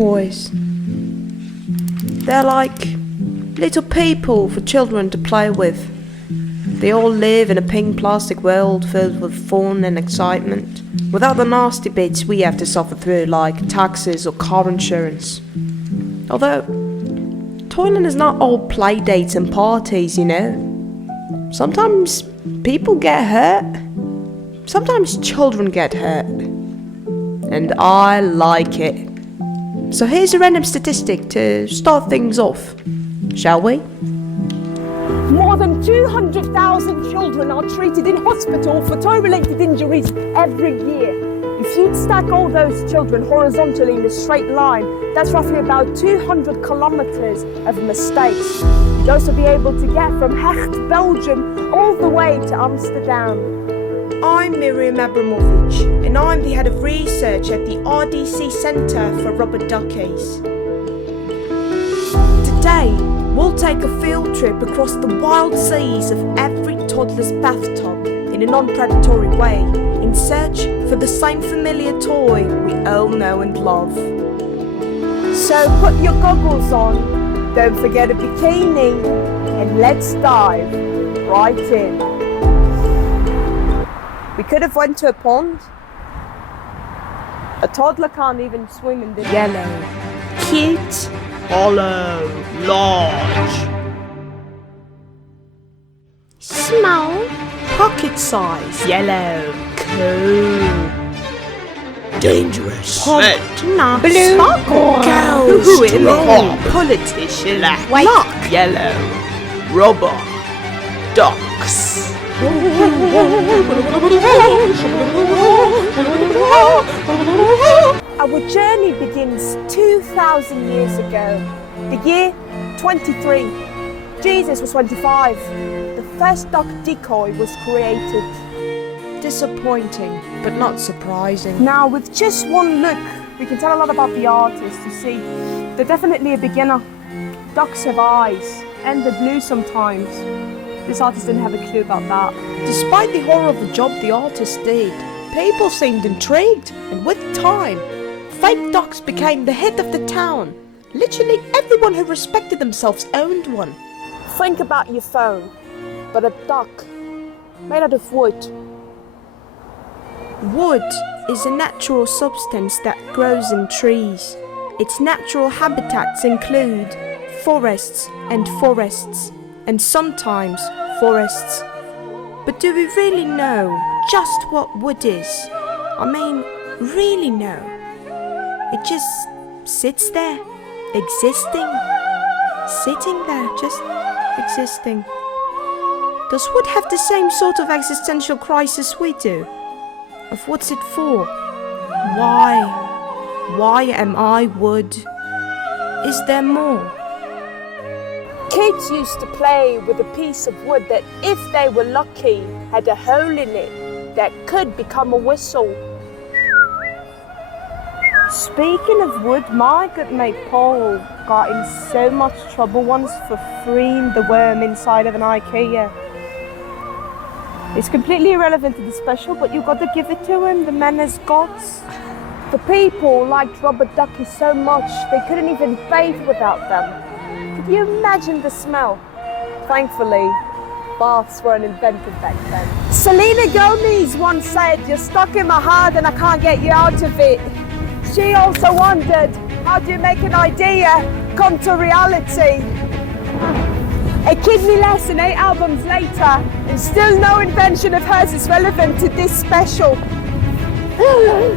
toys. They're like little people for children to play with. They all live in a pink plastic world filled with fun and excitement, without the nasty bits we have to suffer through like taxes or car insurance. Although, toiling is not all play dates and parties, you know. Sometimes people get hurt. Sometimes children get hurt. And I like it. So here's a random statistic to start things off, shall we? More than 200,000 children are treated in hospital for toy-related injuries every year. If you'd stack all those children horizontally in a straight line, that's roughly about 200 kilometers of mistakes. You'd also be able to get from Hecht, Belgium, all the way to Amsterdam. I'm Miriam Abrahmovich, and I'm the head of research at the RDC Centre for Rubber Duckies. Today, we'll take a field trip across the wild seas of every toddler's bathtub in a non-predatory way, in search for the same familiar toy we all know and love. So put your goggles on, don't forget a bikini, and let's dive right in. We could have went to a pond. A toddler can't even swim in the Yellow, cute, hollow, large, small, pocket size, yellow, cool, dangerous, red, blue, sparkle, strong, politician, black, yellow, rubber, ducks. Our journey begins 2,000 years ago. The year 23. Jesus was 25. The first duck decoy was created. Disappointing, but not surprising. Now, with just one look, we can tell a lot about the artist. You see, they're definitely a beginner. Ducks have eyes, and they're blue sometimes. This artist didn't have a clue about that. Despite the horror of the job the artist did, people seemed intrigued, and with time, fake ducks became the hit of the town. Literally everyone who respected themselves owned one. Think about your phone, but a duck made out of wood. Wood is a natural substance that grows in trees. Its natural habitats include forests, and sometimes forests. But do we really know just what wood is? I mean, really know? It just sits there, existing. Sitting there, just existing. Does wood have the same sort of existential crisis we do? Of what's it for? Why? Why am I wood? Is there more? Kids used to play with a piece of wood that, if they were lucky, had a hole in it that could become a whistle. Speaking of wood, my good mate Paul got in so much trouble once for freeing the worm inside of an IKEA. It's completely irrelevant to the special, but you've got to give it to him. The man has guts. The people liked rubber duckies so much they couldn't even bathe without them. Could you imagine the smell? Thankfully, baths weren't invented back then. Selena Gomez once said, "You're stuck in my heart and I can't get you out of it." She also wondered, how do you make an idea come to reality? A kidney lesson 8 albums later, and still no invention of hers is relevant to this special.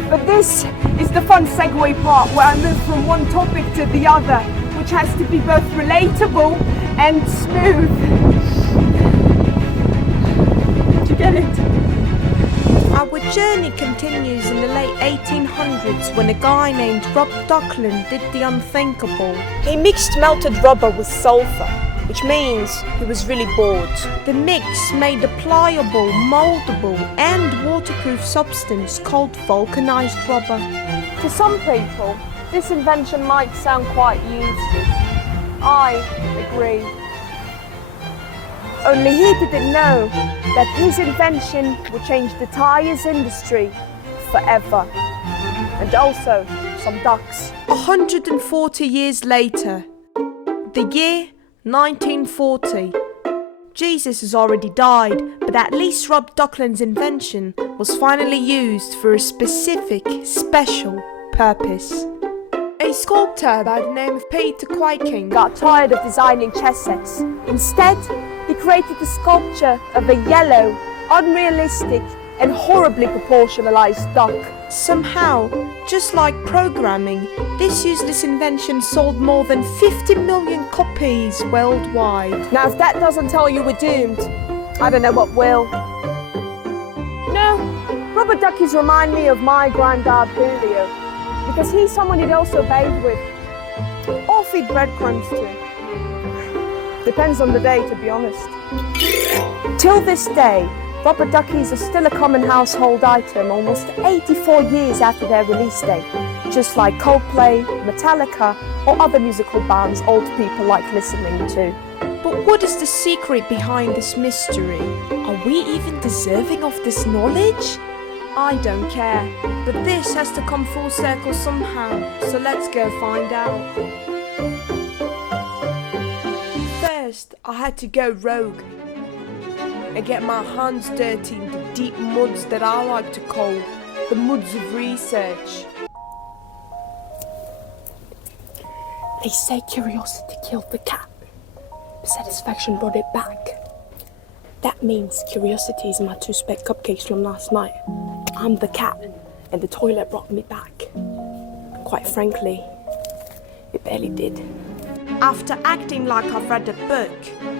But this is the fun segue part where I move from one topic to the other, which has to be both relatable and smooth. Did you get it? Our journey continues in the late 1800s when a guy named Rob Duckland did the unthinkable. He mixed melted rubber with sulfur, which means he was really bored. The mix made a pliable, moldable and waterproof substance called vulcanized rubber. To some people, this invention might sound quite useless. I agree. Only he didn't know that his invention would change the tires industry forever. and also some ducks. 140 years later, the year 1940. Jesus has already died, but at least Rob Ducklin's invention was finally used for a specific, special purpose. A sculptor by the name of Peter Quaking Got tired of designing chess sets. Instead, he created the sculpture of a yellow, unrealistic, and horribly proportionalized duck. Somehow, just like programming, this useless invention sold more than 50 million copies worldwide. Now, if that doesn't tell you we're doomed, I don't know what will. No, rubber duckies remind me of my granddad Julio, because he's someone you'd also bathe with, or feed breadcrumbs to. Depends on the day, to be honest. Till this day, rubber duckies are still a common household item almost 84 years after their release date, just like Coldplay, Metallica, or other musical bands old people like listening to. But what is the secret behind this mystery? Are we even deserving of this knowledge? I don't care, but this has to come full circle somehow, so let's go find out. First, I had to go rogue and get my hands dirty in the deep muds that I like to call the muds of research. They say curiosity killed the cat, but satisfaction brought it back. That means curiosity is my 2 spec cupcakes from last night. I'm the cat, and the toilet brought me back. Quite frankly, it barely did. After acting like I've read a book,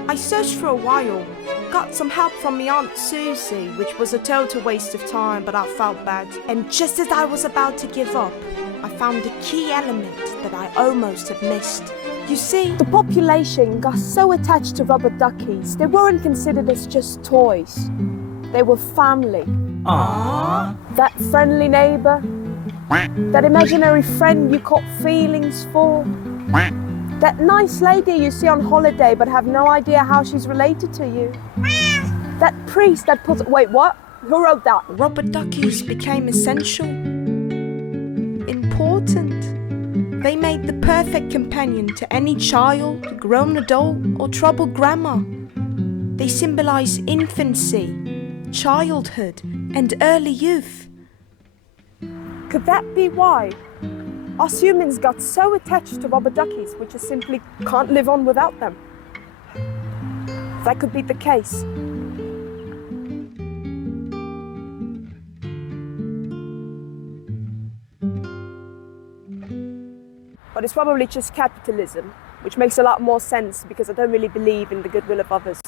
I searched for a while, got some help from my Aunt Susie, which was a total waste of time, but I felt bad. And just as I was about to give up, I found a key element that I almost had missed. You see, The population got so attached to rubber duckies, they weren't considered as just toys. They were family. Aww. That friendly neighbor, that imaginary friend you caught feelings for, that nice lady you see on holiday but have no idea how she's related to you, that priest that puts... Wait, what? Who wrote that? rubber duckies became essential, important. They made the perfect companion to any child, grown adult, or troubled grandma. They symbolize infancy, childhood, and early youth. Could that be why us humans got so attached to rubber duckies we just simply can't live on without them? That could be the case. But it's probably just capitalism, which makes a lot more sense because I don't really believe in the goodwill of others.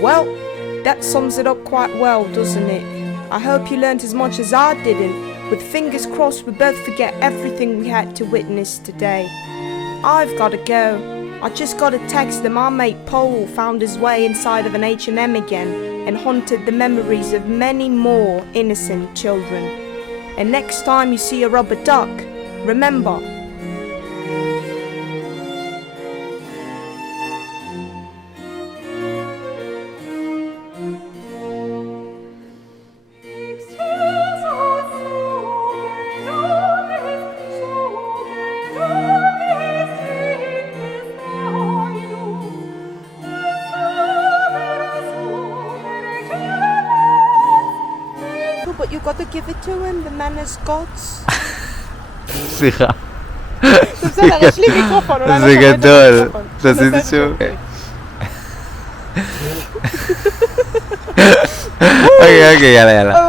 Well, that sums it up quite well, doesn't it? I hope you learnt as much as I didn't. With fingers crossed we both forget everything we had to witness today. I've gotta go. I just got a text that my mate Paul found his way inside of an H&M again and haunted the memories of many more innocent children. And next time you see a rubber duck, remember, but you gotta give it to him, the man has gods. סליחה. זה בסדר, יש לי מיקרופון, אולי זה לא גדול. תעשיתי שוב. אוקיי, יאללה.